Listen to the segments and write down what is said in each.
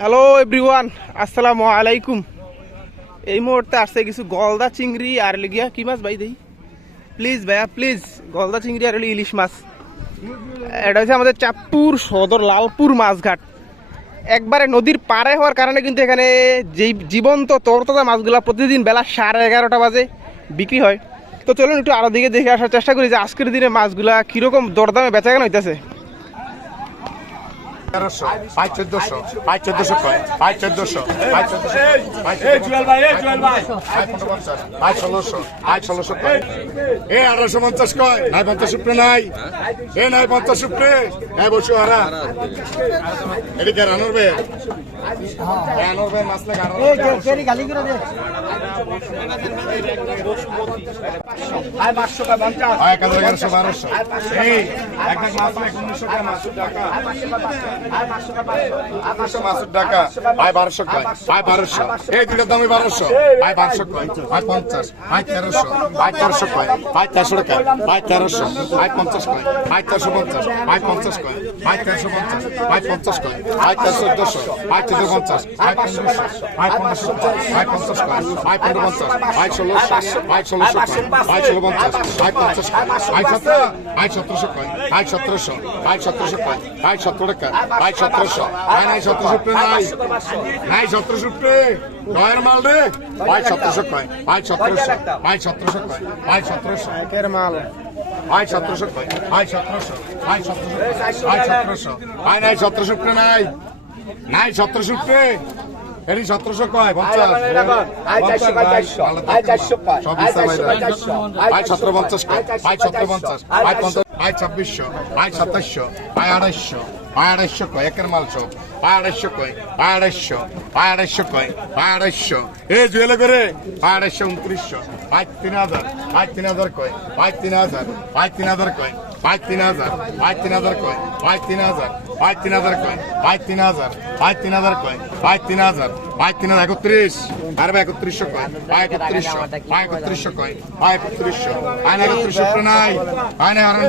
Hello everyone, আসসালামু আলাইকুম। এই মুহূর্তে আসছে কিছু গলদা চিংড়ি আর লিগিয়া কি মাছ ভাই দেই? প্লিজ ভাইয়া প্লিজ গলদা চিংড়ি আর ইলিশ মাছ। এটা হচ্ছে আমাদের চাঁদপুর সদর লালপুর মাছঘাট একবারে নদীর পাড়ে হওয়ার কারণে কিন্তু এখানে যেই জীবন্ত তরতাজা মাছগুলো প্রতিদিন বেলা সাড়ে এগারোটা বাজে বিক্রি হয়। তো চলুন একটু আরও দিকে দেখে আসার চেষ্টা করি যে আজকের দিনে মাছগুলা কীরকম দরদামে বেচা কেন হইতেছে। তেরোশো পাঁচ চোদ্দশো পাঁচ চোদ্দশো কয়? পাঁচ চোদ্দশো পাঁচ চোদ্দশো পাঁচ ষোলোশো পাঁচ ষোলোশো কয়? এ আঠারোশো পঞ্চাশ কয়? নাই পঞ্চাশ উপরে নাই। এ নাই পঞ্চাশ উপরে। নাই বসু হারা। এদিকে রানুরবে রানুরবে মাছ লাগে এক হাজার এগারোশো বারোশো। এই এক এক মাছ লাগে উনিশশো টাকা মাসুর টাকা। আঠারোশো মাসুর টাকা ভাই বারোশো কয়? ভাই বারোশো। এই দুটার দামই বারোশো। ভাই বারোশো কয়? ভাই পঞ্চাশ। ভাই তেরোশো। ভাই তেরোশো কয়? ভাই তেরোশো টাকা। ভাই তেরোশো। ভাই পঞ্চাশ কয়? ভাই তেরোশো পঞ্চাশ। ভাই পঞ্চাশ কয়? ভাই তেরোশো পঞ্চাশ। ভাই পঞ্চাশ কয়? ভাই তেরোশো চোদ্দশো। ভাই চোদ্দ পঞ্চাশ। ভাই পনেরোশো ভাই পনেরোশো ভাই পঞ্চাশ কয়? ভাই পনেরো পঞ্চাশ। ভাই ষোলোশো। ভাই ষোলোশো ষোলো পঞ্চাশ ভাই পঞ্চাশ ভাই সতেরো ভাই সতেরোশো কয় ভাই সতেরোশো ভাই সতেরোশো কয় ভাই সতেরো টাকা ভাই সতেরোশো ভাই নাই সতেরোশো উপরে নাই নাই সতেরোশো উপরে নয়ের মাল রে ভাই সতেরোশো কয় ভাই সতেরোশো ভাই সতেরোশো কয় ভাই সতেরোশো একের মাল ভাই সতেরোশো কয় ভাই সতেরোশো ভাই সতেরোশো ভাই সতেরোশো ভাই নাই সতেরোশো উপরে নাই নাই সতেরোশো উপরে এটি সতেরোশো কয়? পঞ্চাশ। ভাই সতেরো পঞ্চাশ ভাই সতেরো পঞ্চাশ। ভাই পঞ্চাশ ভাই ছাব্বিশশো ভাই সাতাশশো ভাই আড়াইশো ভাই আড়াইশো কয়? একের মাল সব। ভাই আড়াইশো কয়? ভাই আড়াইশো ভাই আড়াইশো কয়? ভাই আড়াইশো। এ জুয়েলে করে ভাই আড়াইশো উনত্রিশশো। ভাই তিন হাজার ভাই তিন হাজার কয়? ভাই তিন হাজার ভাই তিন হাজার কয়? ভাই তিন হাজার ভাই তিন হাজার কয় ভাই তিন হাজার ভাই তিন হাজার কয় ভাই তিন হাজার ভাই তিন হাজার কয় ভাই তিন হাজার ভাই তিন হাজার একত্রিশ। আরে ভাই কয়, ভাই একত্রিশশো ভাই একত্রিশশো কয়, ভাই একত্রিশশো। ভাই না একত্রিশশো নাই, ভাই না হারান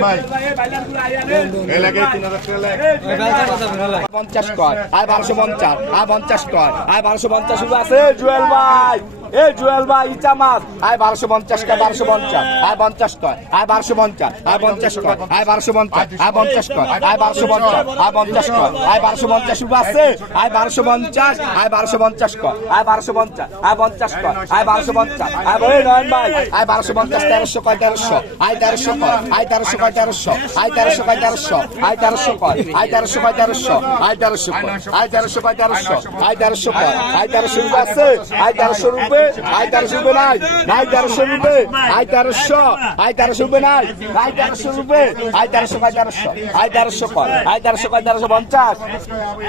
পঞ্চাশ কয় আয় বারোশো পঞ্চাশ আয় পঞ্চাশ কয় আয় বারোশো পঞ্চাশ আছে জুয়েল ভাই। এ জুয়েল ভাই ইচা মাছ আয় বারোশো পঞ্চাশ কয় বারোশো পঞ্চাশ আয় পঞ্চাশ কয় আয় বারোশো পঞ্চাশ আয় পঞ্চাশ কয় আয় বারোশো পঞ্চাশ আয় পঞ্চাশ কয় আয় বারোশো পঞ্চাশ আয় পঞ্চাশ কয় আয় বারোশো পঞ্চাশ শুধু আছে আয় বারোশো পঞ্চাশ আয় বারোশো পঞ্চাশ কয় আয় বারোশো পঞ্চাশ আয় পঞ্চাশ কয় আয় বারোশো পঞ্চাশ আয় বই নয়ন ভাই আয় বারোশো পঞ্চাশ তেরোশো কয় তেরোশো আয় তেরোশো কয় আয় তেরোশো কয় তেরোশো আয় তেরোশো কয় তেরোশো আয় তেরোশো কয় আয় তেরোশো কয় তেরোশো আয় তেরোশো কয় আয় তেরোশো কয় তেরোশো আয় তেরোশো কয় আয় তেরোশো রুপে আছে আয় তেরোশো রুপে আয় তেরোশো রুপে নাই নাই তেরোশো রুপে আয় তেরোশো আয় তেরোশো রুপে নাই নাই তেরোশো রুপে আয় তেরোশো কয় তেরোশো আয় তেরোশো কয় আয় তেরোশো কয় তেরোশো পঞ্চাশ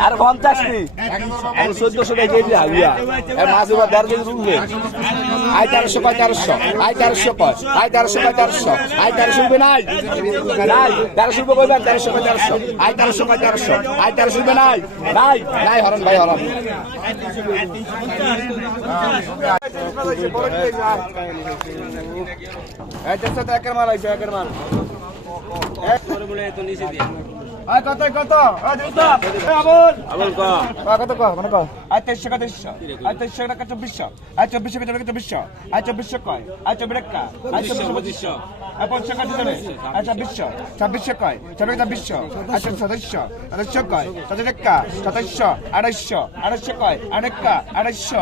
আর পঞ্চাশ নি আর চোদ্দশো টাকা কেজি আলুয়া আর মাছ এবার দেড় কেজি রুপে আয় তেরোশো কয় তেরোশো আয় তেরোশো কয় আয় তেরোশো কয় তেরোশো আয় তেরোশো রুপে নাই নাই তেরোশো রুপে কইবেন তেরোশো কয় তেরোশো আয় তেরোশো কয় তেরোশো আয় তেরোশো রুপে নাই নাই নাই হরণ ভাই হরণ একের মাল আইছে একের মাল। আয় কত কত? আয় আয় আবুল আবুল ক কত ক মানে ক আয় তেইশশো ক তেইশশো? আয় তেইশশো টাকা চব্বিশশো? আয় চব্বিশশো ক চব্বিশশো? আয় চব্বিশশো কয়? আয় চব্বিশ টাকা আয় চব্বিশশো পঁচিশশো। আয় পঁচিশশো কয় দিতে আয় ছাব্বিশশো ছাব্বিশশো কয়? ছাব্বিশ ছাব্বিশশো আয় সদস্য সদস্য কয়? সদস্য টাকা সদস্য আড়াইশো। আড়াইশো কয়? আড়াইকা আড়াইশো।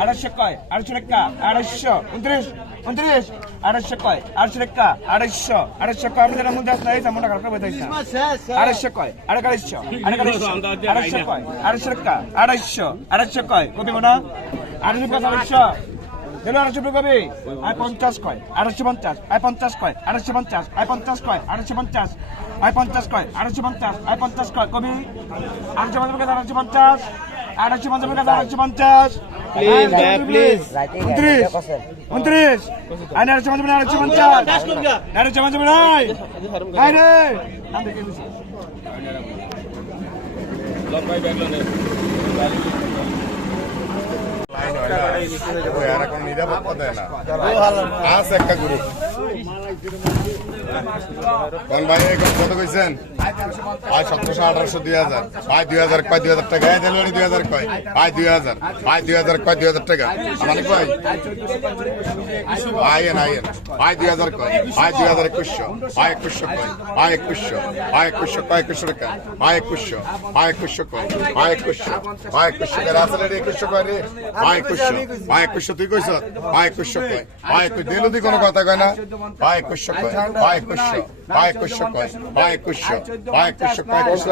আড়াইশো কয়? আড়াইশো টাকা আড়াইশো। উনত্রিশ। উনত্রিশ আড়াইশো কয়? আড়াইশো টাকা আড়াইশো আড়াইশো কয়। আমি মধ্যে আসলে এই সামনটা কারণ বেতাইছি আড়াইশো কয়? আড়াই আড়াইশো। আড়াই আড়াইশো কয়? আড়াইশো টাকা আড়াইশো আড়াইশো কয়? কবি না আড়াইশো কয় আড়াইশো? দিল আড়াইশো কবি আয় পঞ্চাশ কয়। আড়াইশো পঞ্চাশ আয় পঞ্চাশ কয়। আড়াইশো পঞ্চাশ আয় পঞ্চাশ কয়। আড়াইশো পঞ্চাশ আয় পঞ্চাশ কয়। আড়াইশো পঞ্চাশ আয় পঞ্চাশ কয়। কবি আড়াইশো পঞ্চাশ আড়াইশো পঞ্চাশ। আড়াইশো পঞ্চাশ আড়াইশো পঞ্চাশ। প্লিজ ভাইয়া প্লিজ উনত্রিশ। উনত্রিশ। আয় আড়াইশো পঞ্চাশ আড়াইশো পঞ্চাশ। আড়াইশো পঞ্চাশ। নাই নাই রে ওই আর এখন নিরাপত্তা দেয় না আছে একটা গ্রুপ কোন ভাই কত কইছেন ভাই সতেরোশো আঠারোশো দুই হাজার ভাই দুই হাজার কয় দুই হাজার টাকা এই দিল দুই হাজার কয় ভাই দুই হাজার ভাই দুই হাজার কয় দুই হাজার টাকা মানে কয় ভাই এন আইন ভাই দুই হাজার কয় ভাই দুই হাজার একুশশো ভাই একুশশো কয় ভাই একুশশো ভাই একুশশো কয় একুশশো টাকা ভাই একুশশো ভাই একুশশো কয় ভাই একুশশো ভাই একুশশো রাসেলের একুশশো কয় রে পায় কুশ্য পায় কুশ্য তুই কইছ? পায় কুশ্য কয়। পায় কুশ্য দিল দি কোনো কথা কয় না? পায় কুশ্য কয় পায় কুশ্য পায় কুশ্য কয় পায় কুশ্য পায় কুশ্য পায় কুশ্য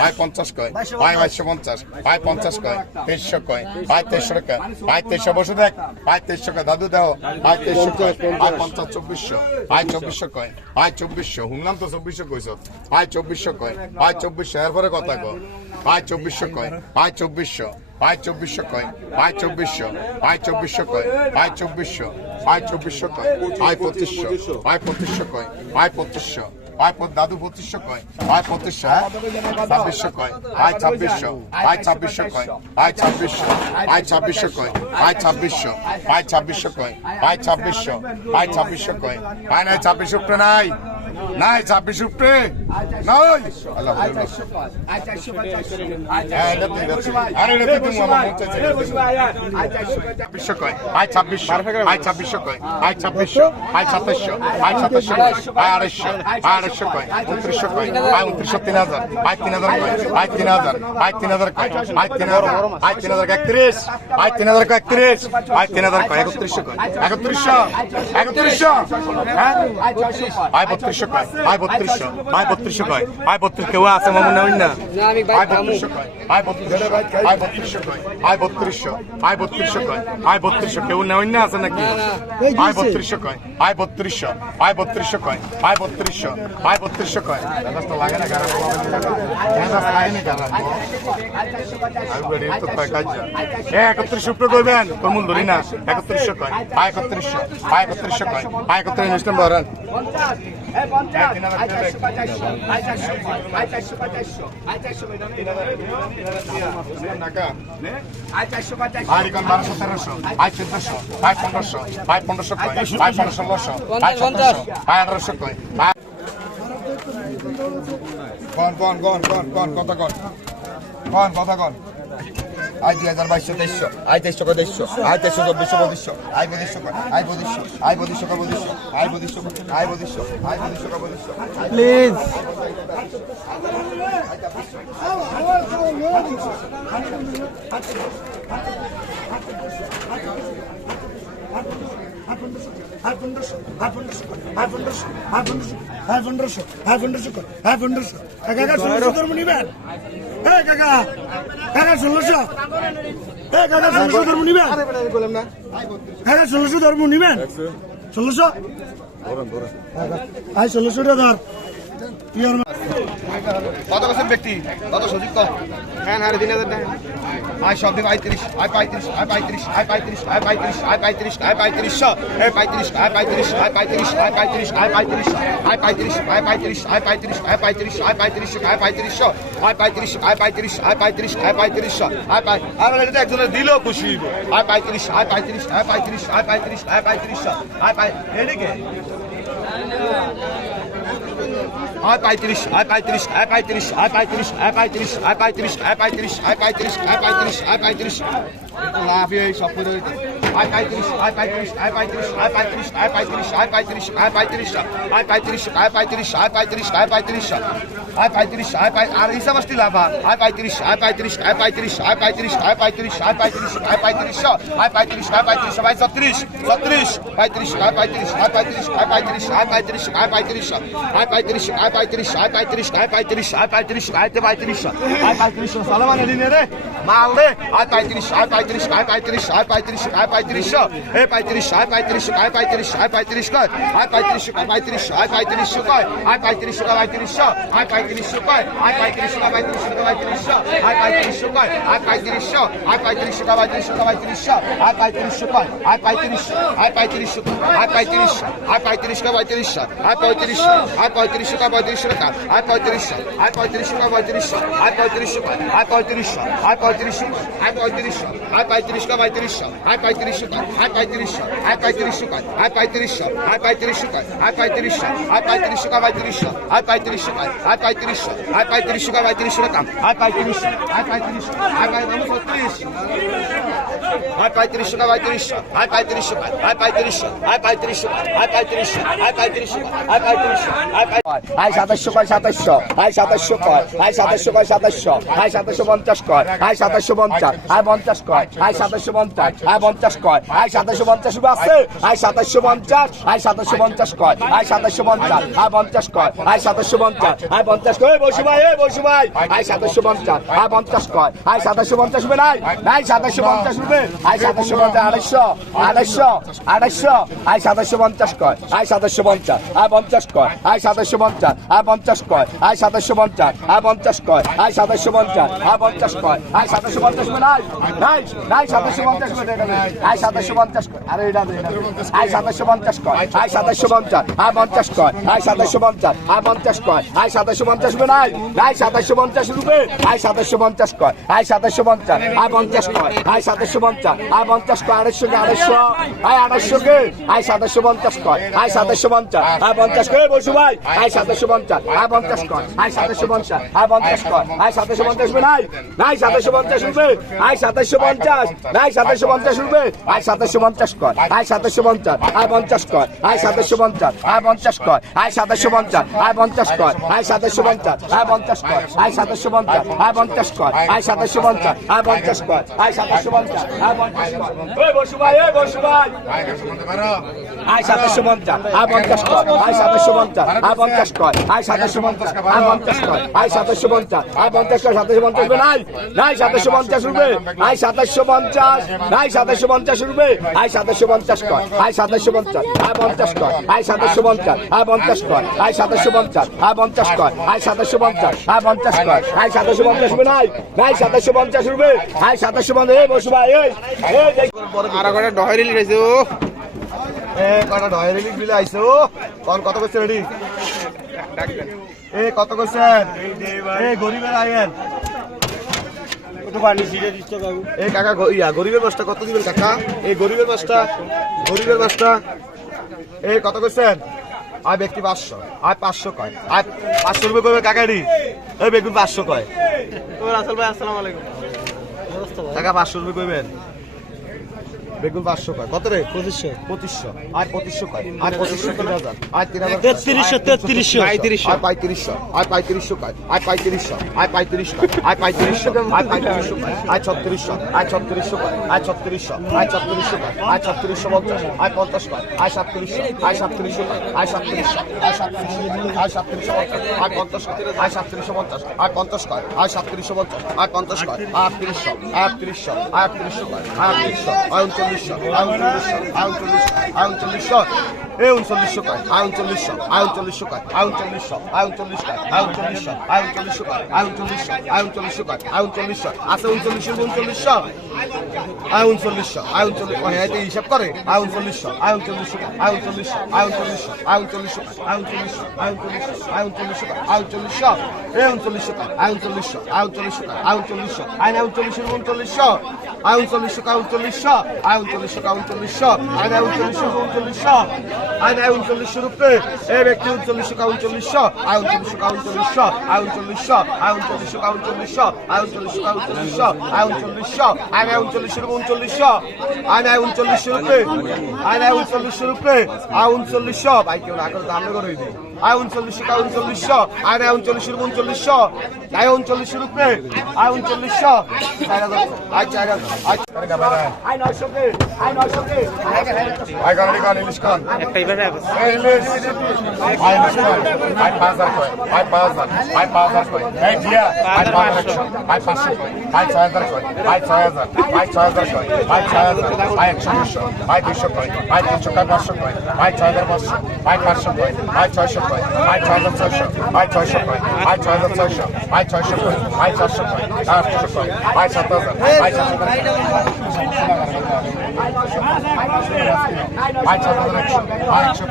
পায় পঞ্চাশ কয় পায় বাইশশো পঞ্চাশ পায় পঞ্চাশ কয়, তেইশশো কয় পায় তেইশশো কয় পায় তেইশশো বসে দেখ পায় তেইশশো কয়, দাদু দেহ পায় তেইশশো কয় পায় পঞ্চাশ চব্বিশশো পায় চব্বিশশো কয় পায় চব্বিশশো, শুনলাম তো চব্বিশশো কইছ পায় চব্বিশশো কয় পায় চব্বিশশো, এরপরে কথা কয় পায় চব্বিশশো কয় পায় চব্বিশশো। ভাই চব্বিশশো কয় ভাই চব্বিশশো ভাই চব্বিশশো কয় ভাই চব্বিশশো ভাই চব্বিশশো কয় ভাই পঁচিশশো ভাই পঁচিশশো কয় ভাই পঁচিশশো ভাই দাদু পঁচিশশো কয় ভাই পঁচিশশো হ্যাঁ? ছাব্বিশশো কয় ভাই ছাব্বিশশো ভাই ছাব্বিশশো কয় ভাই ছাব্বিশশো ভাই ছাব্বিশশো কয় ভাই ছাব্বিশশো ভাই ছাব্বিশশো কয় ভাই ছাব্বিশশো ভাই ছাব্বিশশো কয় ভাই নাই ছাব্বিশ উপরে নাই নাই ছাব্বিশ উপরে। হ্যাঁ, ছাব্বিশশো কয়? ছাব্বিশশো। কয়? ছাব্বিশশো। কয়? আয় উনত্রিশশো তিন তিন কয়? আয় তিন হাজার। তিন হাজার তিন একত্রিশ। তিন কয়? তিন কয়? কয়? হ্যাঁ? কয় ভাই বত্রিশশো ভাই বত্রিশশো কয় ভাই বত্রিশ কেউ আছে মামুন না না ভাই বত্রিশশো কয় ভাই বত্রিশশো ভাই বত্রিশশো কয় ভাই বত্রিশশো ভাই বত্রিশশো কয় ভাই বত্রিশশো কেউ নেওয়ার না আছে নাকি ভাই বত্রিশশো কয় ভাই বত্রিশশো ভাই বত্রিশশো কয় ভাই বত্রিশশো ভাই বত্রিশশো কয় লাগে না লাগে। এ একত্রিশ উপরে করবেন তোর মূল ধরি না একত্রিশশো কয় ভাই একত্রিশশো ভাই একত্রিশশো কয় ভাই একত্রিশ বলেন gone gone gone gone gone কত গন গন কত গন আই দুই হাজার বাইশশো তেইশশো আই তেইশশো তেইশশো আই তেইশশো চব্বিশশো পঁচিশশো আই পঁচিশশো আই পঁচিশশো আই পঁচিশশো পঁচিশশো আই পঁচিশশো আই পঁচিশশো আই পঁচিশশো পঁচিশশো প্লিজ। হাই পনেরোশো হাই পনেরোশো হাই পনেরোশো হাই পনেরোশো হাই পনেরোশো হাই পনেরোশো হাই পনেরোশো কাকা ষোলোশো ধর্ম নিবেন? হে কাকা কাকা ষোলোশো? হে কাকা ষোলোশো ধর্ম নিবেন? কাকা ষোলোশো ধর্ম নিবেন? ষোলোশো? হাই ষোলোশো টাকা কত বছর ব্যক্তি? কত সজিব হ্যাঁ হ্যাঁ তিন হাজার টাকা আয় সব দিন পঁয়ত্রিশ আয় পঁয়ত্রিশ আয় পঁয়ত্রিশ আয় পঁয়ত্রিশ আয় পঁয়ত্রিশ আয় পঁয়ত্রিশ আয় পঁয়ত্রিশশো আয় পঁয়ত্রিশ আয় পঁয়ত্রিশ আয় পঁয়ত্রিশ আয় পঁয়ত্রিশ আয় পঁয়ত্রিশ আয় পঁয়ত্রিশ আয় পঁয়ত্রিশ আয় পঁয়ত্রিশ আয় পঁয়ত্রিশ আয় পঁয়ত্রিশ আয় পঁয়ত্রিশশো আয় পঁয়ত্রিশ আয় পঁয়ত্রিশ আয় পঁয়ত্রিশ আয় পঁয়ত্রিশশো আয় পাই আর এটা একজনের দিল খুশি আয় পঁয়ত্রিশ আয় পঁয়ত্রিশ আয় পঁয়ত্রিশ আয় পঁয়ত্রিশ আয় পঁয়ত্রিশশো আয় পাই এদিকে আয় পঁয়ত্রিশ আয় পঁয়ত্রিশ আয় পঁয়ত্রিশ আয় পঁয়ত্রিশ আয় পঁয়ত্রিশ আয় পঁয়ত্রিশ আয় পঁয়ত্রিশ আয় পঁয়ত্রিশ আয় পঁয়ত্রিশ আয় পঁয়ত্রিশ লাভ এই সব করে আয় পঁয়ত্রিশ আয় পঁয়ত্রিশ আয় পঁয়ত্রিশ আয় পঁয়ত্রিশ আয় পঁয়ত্রিশ আয় পঁয়ত্রিশ আয় পঁয়ত্রিশ আয় পঁয়ত্রিশ আয় পঁয়ত্রিশ আয় পঁয়ত্রিশ আয় পঁয়ত্রিশ আয় পঁয়ত্রিশ আয় পাই আর হিসাব আসতে লাভ আয় পঁয়ত্রিশ আয় পঁয়ত্রিশ আয় পঁয়ত্রিশ আয় পঁয়ত্রিশ আয় পঁয়ত্রিশ আয় পঁয়ত্রিশ আয় পঁয়ত্রিশ আয় পঁয়ত্রিশ আয় পঁয়ত্রিশ আয় ছত্রিশ ছত্রিশ পঁয়ত্রিশ আয় পঁয়ত্রিশ আয় পঁয়ত্রিশ আয় পঁয়ত্রিশ আয় পঁয়ত্রিশ আয় পঁয়ত্রিশ আয় পঁয়ত্রিশ আয় পঁয়ত্রিশ আয় পঁয়ত্রিশ আয় পঁয়ত্রিশ আয় পঁয়ত্রিশ আয় পঁয়ত্রিশ আয় পঁয়ত্রিশ সালমান আলী নে রে মাল রে আয় পঁয়ত্রিশ আয় পঁয়ত্রিশ আয় পঁয়ত্রিশ আয় পঁয়ত্রিশ আয় পঁয়ত্রিশ এ পঁয়ত্রিশ আয় পঁয়ত্রিশ আয় পঁয়ত্রিশ আয় পঁয়ত্রিশ কয় আয় পঁয়ত্রিশ আয় পঁয়ত্রিশ আয় পঁয়ত্রিশ কয় আয় পঁয়ত্রিশ পঁয়ত্রিশ আয় পঁয়ত্রিশ কয় আয় পঁয়ত্রিশ পঁয়ত্রিশ পঁয়ত্রিশ আয় পঁয়ত্রিশ কয় আয় পঁয়ত্রিশ আয় পঁয়ত্রিশ পঁয়ত্রিশ পঁয়ত্রিশ আয় পঁয়ত্রিশ কয় আয় পঁয়ত্রিশ আয় পঁয়ত্রিশ আয় পঁয়ত্রিশ আয় পঁয়ত্রিশ পঁয়ত্রিশ আয় পঁয়ত্রিশ আয় পঁয়ত্রিশ পঁয়ত্রিশ টাকা আয় পঁয়ত্রিশ আয় পঁয়ত্রিশ আয় পঁয়ত্রিশ আয় পঁয়ত্রিশ আয় পঁয়ত্রিশ আয় পঁয়ত্রিশ আয় পঁয়ত্রিশ হাই পঁয়ত্রিশশো পঁয়ত্রিশশো হাই পঁয়ত্রিশশো হাই পঁয়ত্রিশশো হাই পঁয়ত্রিশশো হাই পঁয়ত্রিশশো হাই পঁয়ত্রিশশো হাই পঁয়ত্রিশশো হাই পঁয়ত্রিশ পঁয়ত্রিশশো হাই পঁয়ত্রিশশো হাই পঁয়ত্রিশশো হাই পঁয়ত্রিশশো পঁয়ত্রিশ কাম হাই পঁয়ত্রিশশো হাই পঁয়ত্রিশশো হাই পঁয়ত্রিশশো হাই পঁয়ত্রিশ কয় পঁয়ত্রিশশো আয় পঁয়ত্রিশশো আয় পঁয়ত্রিশশো আয় পঁয়ত্রিশশো আয় পঁয়ত্রিশশো আয় পঁয়ত্রিশশো আয় পঁয়ত্রিশশো আয় পঁয়ত্রিশশো আয় সাতাশশো কয় সাতাশশো আয় সাতাশশো কয় আয় সাতাশশো কয় সাতাশশো আয় সাতাশশো পঞ্চাশ কয় আয় সাতাশশো পঞ্চাশ আয় পঞ্চাশ কয় আয় সাতাশশো পঞ্চাশ আয় পঞ্চাশ কয় আয় সাতাশশো পঞ্চাশ আছে আয় সাতাশশো পঞ্চাশ আয় সাতাশশো পঞ্চাশ কয় আয় সাতাশশো পঞ্চাশ আয় পঞ্চাশ কয় আয় সাতাশশো পঞ্চাশ আয় পঞ্চাশ কয় বসু ভাই এ বসু ভাই আয় সাতাশশো পঞ্চাশ আয় পঞ্চাশ কয় আয় সাতাশশো পঞ্চাশ রুপে নাই নাই সাতাশশো পঞ্চাশ রুপে আয় সাতাশশো পঞ্চাশ কয় আয় সাতাশশো পঞ্চাশ কয় আয় সাতাশশো পঞ্চাশ কয় আয় পঞ্চাশ কয় আয় সাতাশশো পঞ্চাশ আয় পঞ্চাশ কয় আড়াইশো কে আড়াইশো আয় আড়াইশো কে আয় সাতাশশো পঞ্চাশ কয় আয় সাতাশশো পঞ্চাশ আয় পঞ্চাশ কয় বসু ভাই আয় সাতাশশো পঞ্চাশ আয় পঞ্চাশ কয় আয় সাতাশশো পঞ্চাশ আয় পঞ্চাশ কয় আয় সাতাশশো পঞ্চাশ রুপে নাই নাই সাতাশশো পঞ্চাশ রুপে আয় সাতাশশো পঞ্চাশ নাই সাতাশশো পঞ্চাশ রুপে আয় সাতাশশো পঞ্চাশ কয় আয় সাতাশশো পঞ্চাশ আয় পঞ্চাশ কয় আয় সাতাশশো পঞ্চাশ আয় পঞ্চাশ কয় আয় সাতাশশো পঞ্চাশ আয় পঞ্চাশ কয় আয় সাতাশশো পঞ্চাশ আয় পঞ্চাশ কয় আয় সাতাশশো পঞ্চাশ আয় পঞ্চাশ কয় আয় সাতাশশো পঞ্চাশ আয় পঞ্চাশ কয় আয় সাতাশশো পঞ্চাশ আয় পঞ্চাশ আয় পঞ্চাশ কয় আয় সাতাশশো পঞ্চাশ আয় পঞ্চাশ কয় আয় সাতাশশো পঞ্চাশ আয় পঞ্চাশ কয় আয় সাতাশশো পঞ্চাশ আয় পঞ্চাশ কয় সাতাশশো পঞ্চাশ রুপে নাই নাই সাতাশশো পঞ্চাশ রুপে আয় নাই সাতাশশো পঞ্চাশ রুপে আয় সাতাশশো পঞ্চাশ কয় আয় সাতাশশো পঞ্চাশ আয় পঞ্চাশ কয় আয় পঞ্চাশ আয় পঞ্চাশ কয় আয় পঞ্চাশ আয় পঞ্চাশ কয় আয় পঞ্চাশ আয় পঞ্চাশ কয় আয় পঞ্চাশ রুপে নাই নাই সাতাশশো পঞ্চাশ রুপে আয় সাতাশো আর একটা ডহরি লিখেছে ও এ কটা ঢয়ের লিখ বিলে আইছো? কোন কত করছে রেডি এ কত করছেন এ গরিবের আয়েন এই কাকা? ইয়া গরিবের বাসটা কত দিবেন কাকা? এই গরিবের বাসটা গরিবের বাসটা এই কত করছেন আয় ব্যক্তি পাঁচশো। আয় পাঁচশো কয়। আয় পাঁচশো রুপে করবে কাকারি এই বেগুন পাঁচশো কয়। তো রাসেল ভাই আসসালামু আলাইকুম। টাকা পাঁচশো রুপি করবেন বেগুন পাঁচশো কয় কত রে পঁচিশশো পঁচিশশো আর পঁচিশশো কয় আর পঁচিশশো তিন হাজার আর তিন হাজার তেত্রিশশো তেত্রিশশো পঁয়ত্রিশশো আর পঁয়ত্রিশশো আর পঁয়ত্রিশশো কয় আর পঁয়ত্রিশশো আর পঁয়ত্রিশশো আর পঁয়ত্রিশশো আর পঁয়ত্রিশশো আর ছত্রিশশো আর ছত্রিশশো কয় আর ছত্রিশশো আর ছত্রিশশো কয় আর ছত্রিশশো পঞ্চাশ আর পঞ্চাশ কয় আর সাতত্রিশশো আর সাতত্রিশশো কয় আর সাতত্রিশশো আর সাতত্রিশশো আর সাতত্রিশশো পঞ্চাশ আর পঞ্চাশ আর সাতত্রিশশো পঞ্চাশ আর পঞ্চাশ কয় আর সাতত্রিশশো পঞ্চাশ আর পঞ্চাশ কয় আর আটত্রিশশো আটত্রিশশো আটত্রিশশো কয় আটত্রিশশো আর উনচল্লিশশো আর উনচল্লিশশো আর উনচল্লিশশো আর উনচল্লিশশো এ উনচল্লিশশো কয় আর উনচল্লিশশো আর উনচল্লিশশো কয় আর উনচল্লিশশো আর উনচল্লিশ কয় আর উনচল্লিশশো আর উনচল্লিশশো কয় আর উনচল্লিশশো আর উনচল্লিশশো কয় আর উনচল্লিশশো আছে উনচল্লিশশো উনচল্লিশশো আর উনচল্লিশশো আর উনচল্লিশ মানে এতে হিসাব করে আর উনচল্লিশশো আর উনচল্লিশশো আর উনচল্লিশশো আর উনচল্লিশশো আর উনচল্লিশশো আর উনচল্লিশশো আর উনচল্লিশশো আর উনচল্লিশশো আর উনচল্লিশশো এ উনচল্লিশশো আর উনচল্লিশশো আর উনচল্লিশশো আর উনচল্লিশশো আয় উনচল্লিশশো কা উনচল্লিশশো আয় উনচল্লিশশো কা উনচল্লিশশো আয় আয় উনচল্লিশশো উনচল্লিশশো আয় আয় উনচল্লিশশো রূপে এ ব্যক্তি উনচল্লিশশো কা উনচল্লিশশো আয় উনচল্লিশশো কা উনচল্লিশশো আয় উনচল্লিশশো আয় উনচল্লিশশো কা উনচল্লিশশো আয় উনচল্লিশশো কা উনচল্লিশশো আয় উনচল্লিশশো আয় আয় উনচল্লিশ রূপে উনচল্লিশশো আয় আয় উনচল্লিশশো রূপে আয় আয় উনচল্লিশশো রূপে আয় উনচল্লিশশো ভাই কেউ না করে দামে করে দিই। আয় উনচল্লিশশো কা উনচল্লিশশো আয় আয় উনচল্লিশ রূপে উনচল্লিশশো আয় উনচল্লিশ রূপে আয় উনচল্লিশশো আয় চার হাজার। আয় আয় নয়শো কে আয় নয়শো কে আয় গান গান ইলিশ খান একটাই ভাষা আছে এই ইলিশ আয় ইলিশ খান আয় পাঁচ হাজার কয় আয় পাঁচ হাজার আয় পাঁচ হাজার কয় এই টিয়া আয় পাঁচ হাজার কয় আয় পাঁচশো কয় আয় ছয় হাজার কয় আয় ছয় হাজার আয় ছয় হাজার কয় আয় ছয় হাজার আয় একশো দুশো আয় দুশো কয় আয় তিনশো কয় পাঁচশো কয় আয় ছয় হাজার পাঁচশো আয় পাঁচশো কয় আয় ছয়শো কয় আয় ছয় হাজার ছয়শো আয় ছয়শো কয় আয় ছয় হাজার ছয়শো আয় ছয়শো কয় আয় চারশো কয় আয় আটশো কয় আয় বাইশ হাজার একশো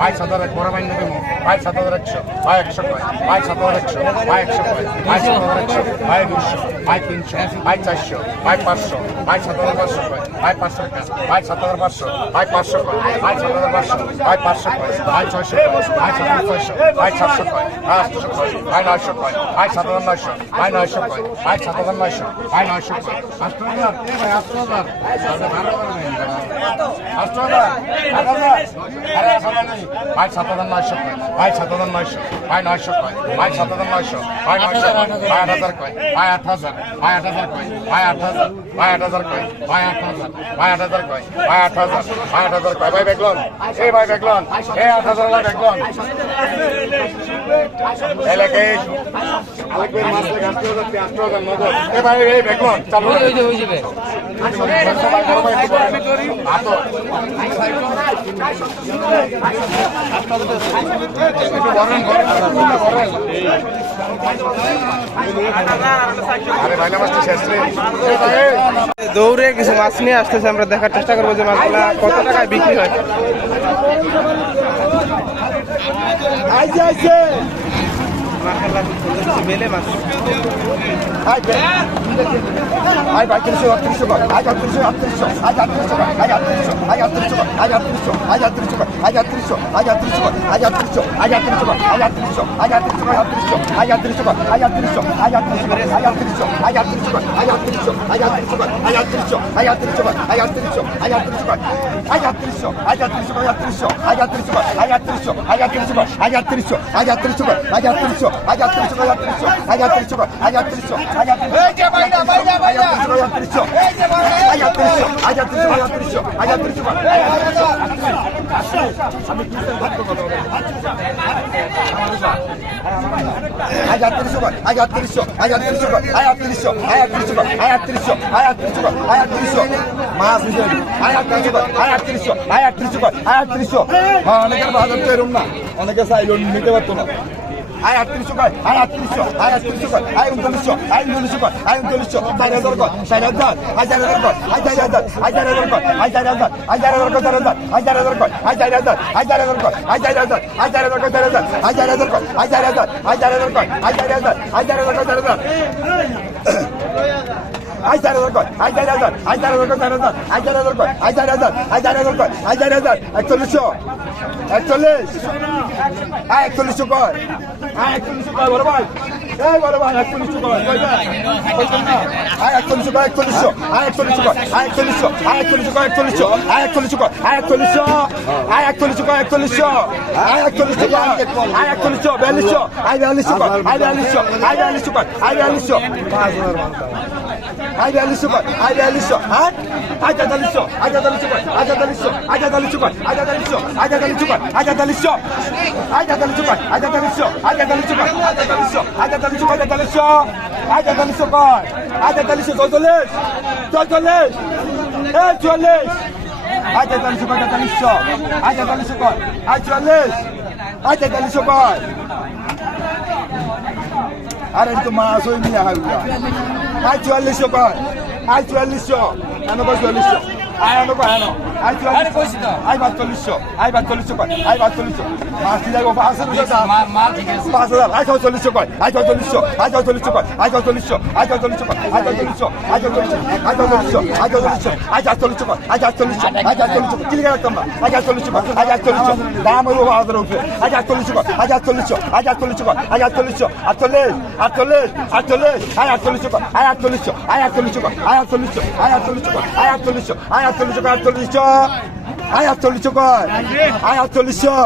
বাইশ হাজার এক বড় বাইন দেবো বাইশ হাজার একশো বাই একশো কয় বাইশ হাজার একশো বাই একশো কয় বাইশ হাজার একশো বাই দুশো বাই তিনশো বাই চারশো বাই পাঁচশো বাইশ হাজার পাঁচশো কয় বাই পাঁচশো বাইশ হাজার পাঁচশো বাই পাঁচশো কয় বাইশ হাজার পাঁচশো বাই পাঁচশো কয় বাই ছয়শো বাই সাত ছয়শো বাই সাতশো কয় বাই আটশো কয় বাই নয়শো কয় বাই সাত হাজার নয়শো বাই নয়শো কয় বাই সাত হাজার নয়শো বাই নয়শো কয় আটশো কয়। কয়। কয় আট কয়। আট আট কয়। আট আট কয়। আট আট আট আট আট এলাকায় হাজার হাজার, নগদ। এ ভাই, এই চালু হয়ে যাবে। দৌড়ে কিছু মাছ নিয়ে আসতেছে, আমরা দেখার চেষ্টা করব যে মাছগুলা কত টাকায় বিক্রি হয়। আইছে আইছে। মাশাআল্লাহ, খুব সুন্দর কিছু বেলে মাছ আই বে আই ভাই তিনশো আটত্রিশশো কর আজ আটত্রিশশো আটত্রিশশো আজ আটত্রিশশো কর আজ আটত্রিশশো আজ আটত্রিশশো আজ আটত্রিশশো আজ আটত্রিশশো কর আজ আটত্রিশশো আজ আটত্রিশশো কর আজ আটত্রিশশো আজ আটত্রিশশো কর আজ আটত্রিশশো আজ আটত্রিশশো কর আটত্রিশশো আজ আটত্রিশশো কর আজ আটত্রিশশো আজ আটত্রিশশো কর আজ আটত্রিশশো আজ আটত্রিশশো কর আজ আটত্রিশশো আজ আটত্রিশশো কর আজ আটত্রিশশো আজ আটত্রিশশো কর আজ আটত্রিশশো আজ আটত্রিশশো কর আজ আটত্রিশশো আজ আটত্রিশশো আজ আটত্রিশশো কর আজ আটত্রিশশো আজ আটত্রিশশো কর আজ আটত্রিশশো আজ আটত্রিশশো কর আজ আটত্রিশশো আজ আটত্রিশশো কর আজ আটত্রিশশো কর আজ আটত্রিশশো আজ আটত্রিশশো এই যে বাইনা বাইনা বাইনা আজ আটত্রিশশো এই যে বাইনা আজ আটত্রিশশো আজ আটত্রিশশো আজ আটত্রিশশো আজ আটত্রিশশো আজ আটত্রিশশো কর আজ আটত্রিশশো আজ আটত্রিশশো কর আজ আটত্রিশশো আজ আটত্রিশশো কর আজ আটত্রিশশো আজ আটত্রিশশো কর আজ আটত্রিশশো মাছ হিসেবে আজ আটত্রিশশো কর আজ আটত্রিশশো আজ আটত্রিশশো কর আজ আটত্রিশশো হ্যাঁ অনেকের বাজার তো এরম না অনেকে চাইল নিতে পারতো না আয় আটত্রিশশো কয় আয় আটত্রিশশো আয় আটত্রিশশো কয় আয় উনচল্লিশশো আয় উনচল্লিশশো কয় আয় উনচল্লিশশো চার হাজার কয় চার হাজার আয় চার হাজার কয় আয় চার হাজার আয় চার হাজার কয় আয় চার হাজার আয় চার হাজার কয় চার হাজার আয় চার হাজার কয় আয় চার হাজার আয় চার হাজার কয় আয় চার হাজার আয় চার হাজার কয় চার হাজার আয় চার হাজার কয় আয় চার হাজার আয় চার হাজার কয় আয় চার হাজার আয় চার হাজার কয় চার হাজার আই চার হাজার কয় আই চার হাজার আই চার হাজার কয় চার হাজার আই চার হাজার কয় আই চার হাজার আই চার হাজার কয় আই চার হাজার একচল্লিশশো একচল্লিশ আই একচল্লিশশো কয় কয় বড় ভাই এই বড় ভাই একচল্লিশশো কয় কয় না? কয় না? আই একচল্লিশশো কয় একচল্লিশশো আই একচল্লিশশো কয় আই একচল্লিশশো আই একচল্লিশশো কয় একচল্লিশশো আই একচল্লিশশো কয় আই একচল্লিশশো আই একচল্লিশশো কয় একচল্লিশশো আই একচল্লিশশো কয় আই একচল্লিশশো বিয়াল্লিশশো আই বিয়াল্লিশশো কয় আই বিয়াল্লিশশো আই বিয়াল্লিশশো কয় আই বিয়াল্লিশশো আই বিয়াল্লিশশো কয় আই বিয়াল্লিশশো হ্যাঁ আই তেতাল্লিশশো আই তেতাল্লিশশো কয় আই তেতাল্লিশশো আই তেতাল্লিশশো কয় আই তেতাল্লিশশো আই তেতাল্লিশশো কয় আই তেতাল্লিশশো আই তেতাল্লিশশো কয় আই তেতাল্লিশশো আই তেতাল্লিশশো কয় আই তেতাল্লিশশো আই তেতাল্লিশশো কয় তেতাল্লিশশো আই তেতাল্লিশশো কয় আই তেতাল্লিশশো চৌচল্লিশ চৌচল্লিশ এই চুয়াল্লিশ আই তেতাল্লিশশো কয় তেতাল্লিশশো আরে তো মাছ হয়ে নিয়ে হারুয়া আয় চুয়াল্লিশশো কয় আয় চুয়াল্লিশশো কেন কয় চুয়াল্লিশশো? আই এনো কয় এনো আই চুয়াল্লিশশো আই বাচ্চল্লিশশো আই বাচ্চল্লিশশো কয় আই বাচ্চল্লিশশো মাছ দিয়ে যাব পাঁচ হাজার পাঁচ হাজার আই চৌচল্লিশশো কয় আই চৌচল্লিশশো আই চৌচল্লিশশো কয় আই চৌচল্লিশশো আই চৌচল্লিশশো কয় আই চৌচল্লিশশো আই চৌচল্লিশশো আই চৌচল্লিশশো আই চৌচল্লিশশো আই চারচল্লিশশো কয় আই চারচল্লিশশো আই চারচল্লিশশো কিলি রাখতাম না আই চারচল্লিশশো কয় আই চারচল্লিশশো দাম হইব হাজার উঠে আই চারচল্লিশশো কয় আই চারচল্লিশশো আই চারচল্লিশশো কয় আই চারচল্লিশশো আটচল্লিশ আটচল্লিশ আটচল্লিশ আই আটচল্লিশশো কয় আই আটচল্লিশশো আই আটচল্লিশশো কয় আই আটচল্লিশশো আই আটচল্লিশশো কয় আই আটচল্লিশশো আই আটচল্লিশশো আটচল্লিশশো আই আটচল্লিশশো কয় আই আটচল্লিশশো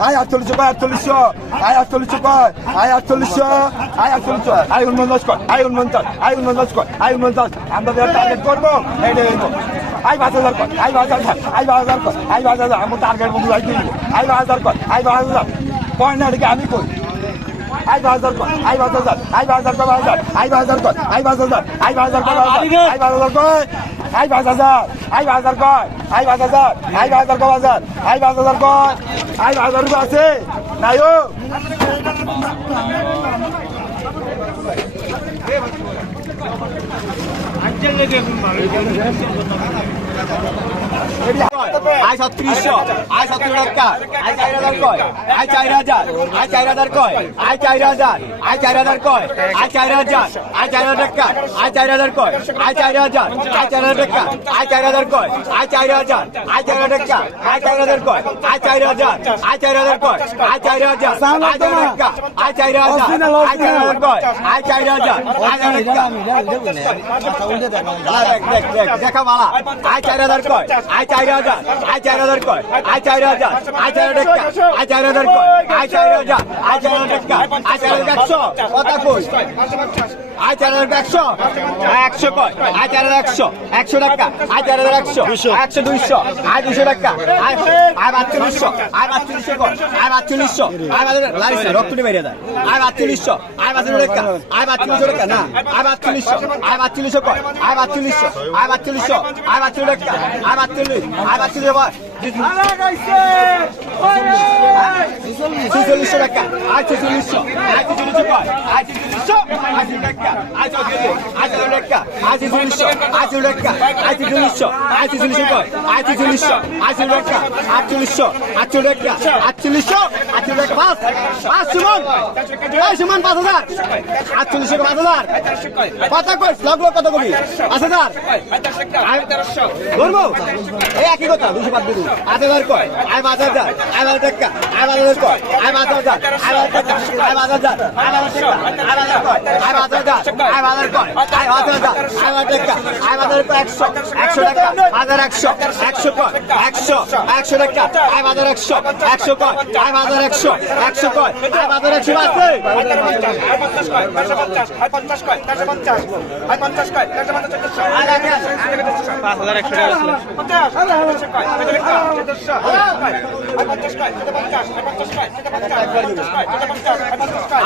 আই আটচল্লিশশো কয় আটচল্লিশশো আই আটচল্লিশশো কয় আই আটচল্লিশশো আই আটচল্লিশশো আই উনপঞ্চাশ কয় আই উনপঞ্চাশ আই উনপঞ্চাশ কয় আই উনপঞ্চাশ আমরা টার্গেট করব এই আই পাঁচ হাজার কয় আই পাঁচ হাজার আই পাঁচ হাজার কয় আই পাঁচ হাজার আমার টার্গেট বন্ধু আই দিব আই পাঁচ হাজার কয় আই পাঁচ হাজার কয় না এটাকে আমি কই আই পাঁচ হাজার কয় আই পাঁচ হাজার আই পাঁচ হাজার কয় হাজার আই পাঁচ হাজার কয় আই পাঁচ হাজার আই পাঁচ হাজার হাজার আই পাঁচ হাজার কয় আই পাঁচ হাজার আই পাঁচ হাজার কয় আই পাঁচ হাজার আই পাঁচ হাজার কয় আই পাঁচ হাজার কয় আই পাঁচ হাজার রুপা আছে? নাই আয় ছত্রিশশো আয় সত্তর টাকা আয় চার হাজার কয় আয় চার হাজার আয় চার হাজার কয় আয় চার হাজার আয় চার হাজার কয় আয় চার হাজার আয় চার হাজার টাকা আয় চার হাজার কয় আয় চার হাজার আয় চার হাজার টাকা আয় চার হাজার কয় আয় চার হাজার আয় চার হাজার টাকা আয় চার হাজার কয় আয় চার হাজার আয় চার হাজার কয় আয় চার হাজার আয় চার হাজার টাকা আয় চার হাজার আয় চার হাজার কয় আয় চার হাজার আয় চার হাজার দেখ মালা আয় চার হাজার কয় আয় চার হাজার আয় চার হাজার কয় আয় চার হাজার আয় চার হাজার টাকা আয় চার হাজার কয় আয় চার হাজার আয় চার হাজার টাকা আয় চার হাজার একশো কথা কই চার হাজার একশো। একশো কয়? হাজার একশো। একশো টাকা। চার হাজার একশো। একশো দুইশো। আয় দুশো টাকা। আয় বাচ্চল্লিশশো। আয় বাচ্চল্লিশশো কয়? বাচ্চল্লিশশো। আয় বাচ্চল্লিশ লারিস রক্তটি বেরিয়ে দেয়। আয় বাচ্চল্লিশশো। আয় বাচ্চল্লিশ টাকা। আয় বাচ্চল্লিশশো টাকা। না। আয় বাচ্চল্লিশশো। আয় বাচ্চল্লিশশো কয়? আয় বাচ্চল্লিশশো। আয় বাচ্চল্লিশশো। আয় বাচ্চল্লিশ টাকা। আয় বাচ্চল্লিশ। আয় বাচ্চল্লিশ কয়? ছেচল্লিশশো টাকা। আয় ছেচল্লিশশো। আয় ছেচল্লিশশো কয়? আয় ছেচল্লিশশো। ছেচল্লিশ টাকা পাঁচ পাঁচ পাঁচ পাঁচ কত কই লগ কত কবি পাঁচ হাজার ধরবো এই একই কথা দুশো বাদ দিবি পাঁচ হাজার কয় আয় পাঁচ হাজার আয় পাঁচ আয় পাঁচ আয় পাঁচ আয় পাঁচ আয় পাঁচ আয় পাঁচ আয় পাঁচ আয় পাঁচ আয় হাজার কয় আয় হাজার আয় পাঁচ টাকা আয় হাজার একশো একশো টাকা হাজার একশো একশো কয় একশো একশো টাকা আয় পাঁচ একশো একশো কয় আয় একশো একশো কয় আয় হাজার একশো আছে পাঁচ হাজার একশো টাকা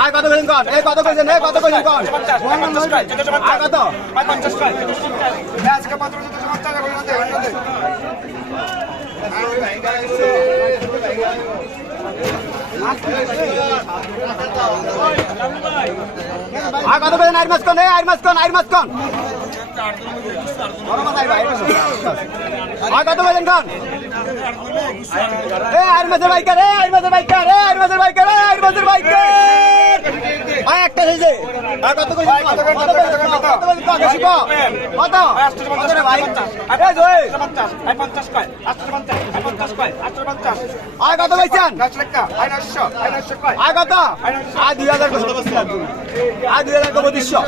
আয় কত করেন কন এই কত করেছেন এই কত করেছেন কন আয় কত আয় কত করেছেন আইর মাছ কন? এই আইর মাছ কন? আইর মাছ কন? আয় কত করেছেন কন? এ আইর মাছের বাইকার এ আইর মাছের বাইকার এ আইর মাছের বাইকার এ আইর মাছের বাইকার। আয় একটা হয়েছে আর কত করেছেন কত কত কত? কত? কত কত ভাই? আয় কত কইছেন আয় কত? আয় দুই হাজার আয় দুই হাজার পঁচিশশো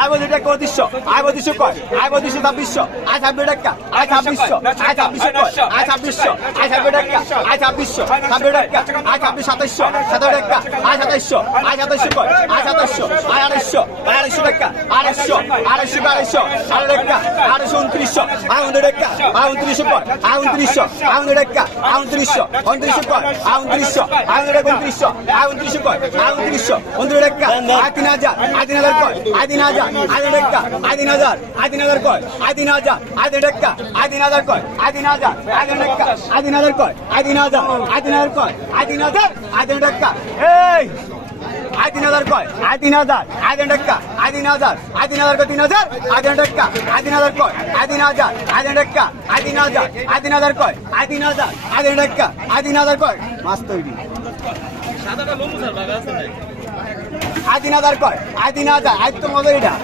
আয় বলছি টাকা পঁচিশশো আয় পঁচিশশো কয়? আয় পঁচিশশো ছাব্বিশশো। আয় ছাব্বিশ টাকা। আয় ছাব্বিশশো। আয় ছাব্বিশশো কয়? আয় ছাব্বিশশো। আয় ছাব্বিশ টাকা। আয় ছাব্বিশশো। ছাব্বিশ টাকা। আয় ছাব্বিশ সাতাইশশো। সাতাশ টাকা। আয় সাতাইশশো। আয় সাতাইশশো কয়? আয় সাতাইশশো। আয় আড়াইশো আয় আড়াইশো টাকা। আড়াইশো আড়াইশো আড়াইশো আড়াই টাকা। আড়াইশো উনত্রিশশো। আয় উনত্রিশ টাকা। আয় উনত্রিশশো কয়? আয় উনত্রিশশো। আয় উনত্রিশ টাকা। আয় উনত্রিশশো উনত্রিশশো কয়? কয়? আয় উনত্রিশশো উনত্রিশ আয় তিন হাজার, আদিন হাজার কয়? আদিন হাজার, আদিন তিন টাকা হাজার আয় হাজার কয়? আদিন হাজার, আদিন তিন টাকা হাজার কয়? আদিন হাজার আদিন হাজার কয়? আদিন হাজার আদিন হাজার কয়? এই! আয় তিন হাজার কয় আয় তিন হাজার আয় তিন টাকা আয় তিন হাজার আয় তিন হাজার কয় তিন হাজার আয় তিন টাকা আয় তিন হাজার কয় আয় তিন হাজার আয় তিন টাকা আয় তিন হাজার আয় তিন হাজার কয় আয় তিন হাজার আয় তিন টাকা আয় তিন হাজার কয় মাছ তৈরি আয় তিন হাজার কয় আয় তিন হাজার আয় তো মজা এটা